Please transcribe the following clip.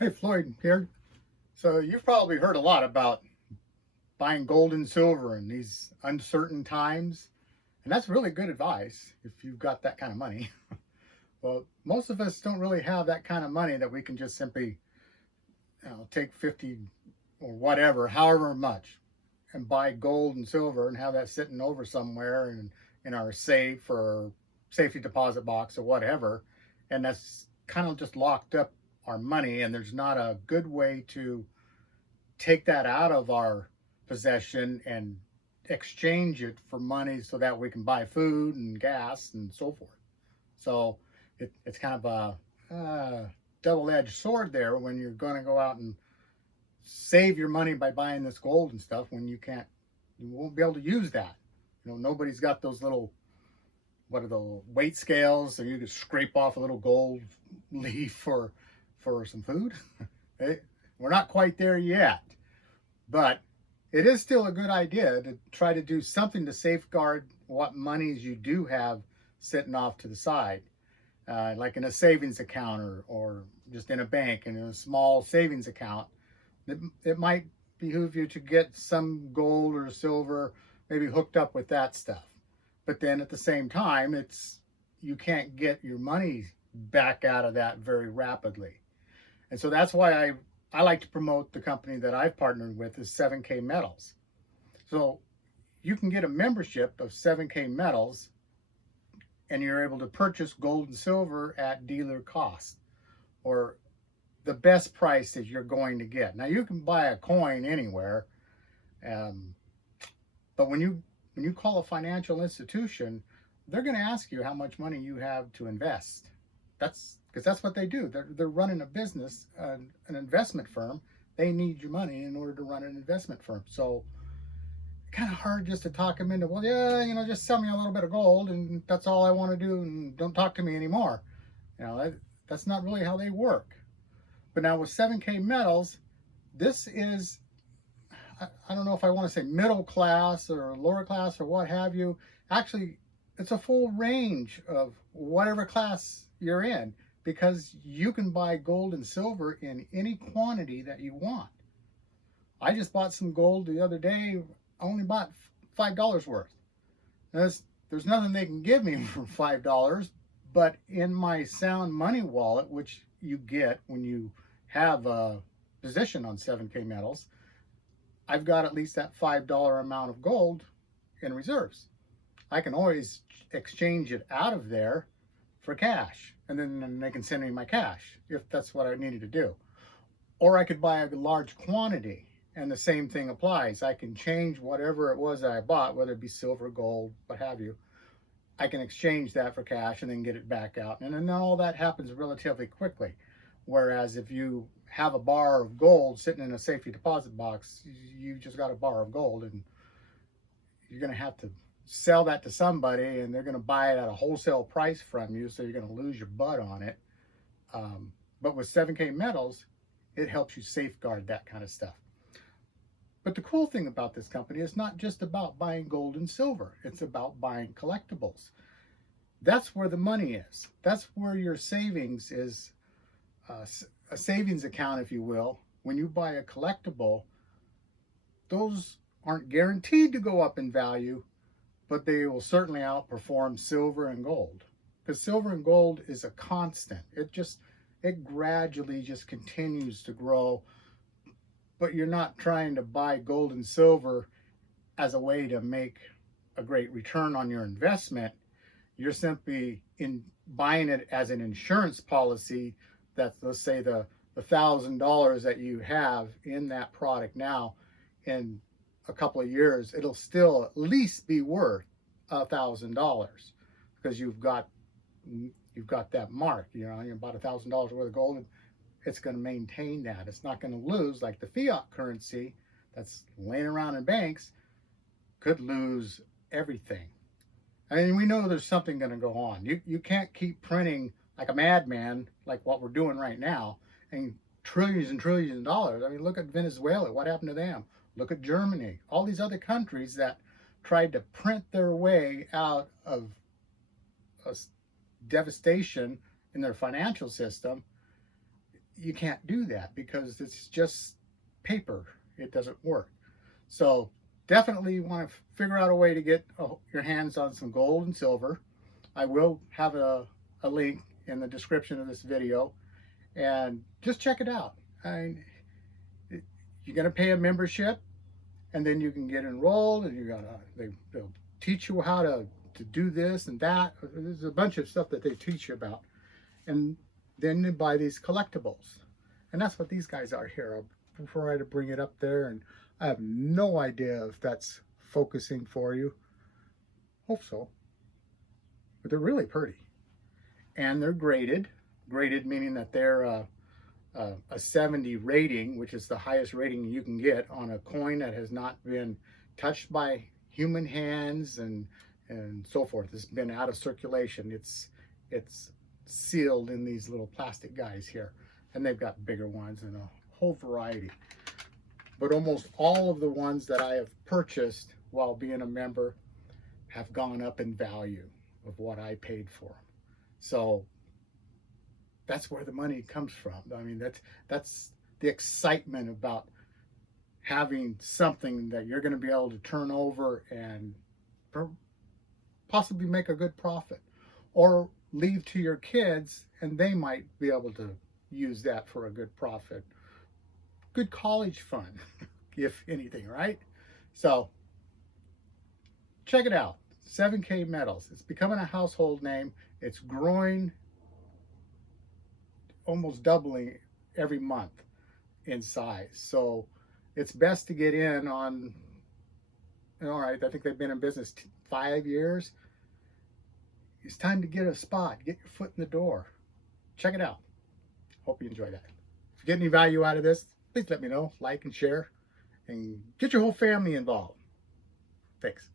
Hey, Floyd here. So you've probably heard a lot about buying gold and silver in these uncertain times, and that's really good advice if you've got that kind of money. Well, most of us don't really have that kind of money that we can just simply, take 50 or whatever, however much, and buy gold and silver and have that sitting over somewhere in our safe or safety deposit box or whatever, and that's kind of just locked up our money, and there's not a good way to take that out of our possession and exchange it for money so that we can buy food and gas and so forth. So it's kind of a double-edged sword there when you're going to go out and save your money by buying this gold and stuff when you won't be able to use that. Nobody's got those little, what are the weight scales so you can scrape off a little gold leaf for some food. We're not quite there yet. But it is still a good idea to try to do something to safeguard what monies you do have sitting off to the side, like in a savings account or just in a bank and in a small savings account. It might behoove you to get some gold or silver maybe hooked up with that stuff. But then at the same time, you can't get your money back out of that very rapidly. And so that's why I like to promote the company that I've partnered with is 7K Metals. So you can get a membership of 7K Metals and you're able to purchase gold and silver at dealer cost or the best price that you're going to get. Now you can buy a coin anywhere, um, but when you call a financial institution, they're going to ask you how much money you have to invest. That's because that's what they do. They're running a business, an investment firm. They need your money in order to run an investment firm. So kind of hard just to talk them into, well, yeah, just sell me a little bit of gold and that's all I want to do and don't talk to me anymore. That's not really how they work. But now with 7K Metals, this is, I don't know if I want to say middle class or lower class or what have you. Actually, it's a full range of whatever class you're in because you can buy gold and silver in any quantity that you want. I just bought some gold the other day. I only bought $5 worth. There's nothing they can give me for $5, but in my sound money wallet, which you get when you have a position on 7K Metals, I've got at least that $5 amount of gold in reserves. I can always exchange it out of there for cash, and then they can send me my cash if that's what I needed to do. Or I could buy a large quantity, and the same thing applies. I can change whatever it was that I bought, whether it be silver, gold, what have you. I can exchange that for cash and then get it back out. And then all that happens relatively quickly. Whereas if you have a bar of gold sitting in a safety deposit box, you just got a bar of gold and you're going to have to sell that to somebody and they're going to buy it at a wholesale price from you. So you're going to lose your butt on it. But with 7K Metals, it helps you safeguard that kind of stuff. But the cool thing about this company is not just about buying gold and silver. It's about buying collectibles. That's where the money is. That's where your savings is, a savings account, if you will. When you buy a collectible, those aren't guaranteed to go up in value, but they will certainly outperform silver and gold. Because silver and gold is a constant. It gradually just continues to grow, but you're not trying to buy gold and silver as a way to make a great return on your investment. You're simply in buying it as an insurance policy that, let's say, the $1,000 that you have in that product now, in a couple of years, it'll still at least be worth $1,000 because you've got that mark. You bought $1,000 worth of gold, and it's going to maintain that. It's not going to lose like the fiat currency that's laying around in banks could lose everything. I mean, we know there's something going to go on. You can't keep printing like a madman, like what we're doing right now, and trillions and trillions of dollars. I mean, look at Venezuela. What happened to them? Look at Germany. All these other countries that tried to print their way out of a devastation in their financial system. you can't do that because it's just paper. It doesn't work. So definitely you want to figure out a way to get your hands on some gold and silver. I will have a link in the description of this video, and just check it out. You're going to pay a membership, and then you can get enrolled, and they'll teach you how to do this and that. There's a bunch of stuff that they teach you about. And then you buy these collectibles. And that's what these guys are here. I'll try to bring it up there, and I have no idea if that's focusing for you. Hope so. But they're really pretty. And they're graded. Graded meaning that they're a 70 rating, which is the highest rating you can get on a coin that has not been touched by human hands and so forth. It's been out of circulation. It's sealed in these little plastic guys here, and they've got bigger ones and a whole variety. But almost all of the ones that I have purchased while being a member have gone up in value of what I paid for them. So that's where the money comes from. I mean, that's the excitement about having something that you're going to be able to turn over and possibly make a good profit, or leave to your kids and they might be able to use that for a good profit. Good college fund, if anything, right? So check it out. 7K Metals. It's becoming a household name. It's growing, almost doubling every month in size. So it's best to get in on, all right, I think they've been in business 5 years. It's time to get a spot, get your foot in the door. Check it out. Hope you enjoy that. If you get any value out of this, please let me know. Like and share, and get your whole family involved. Thanks.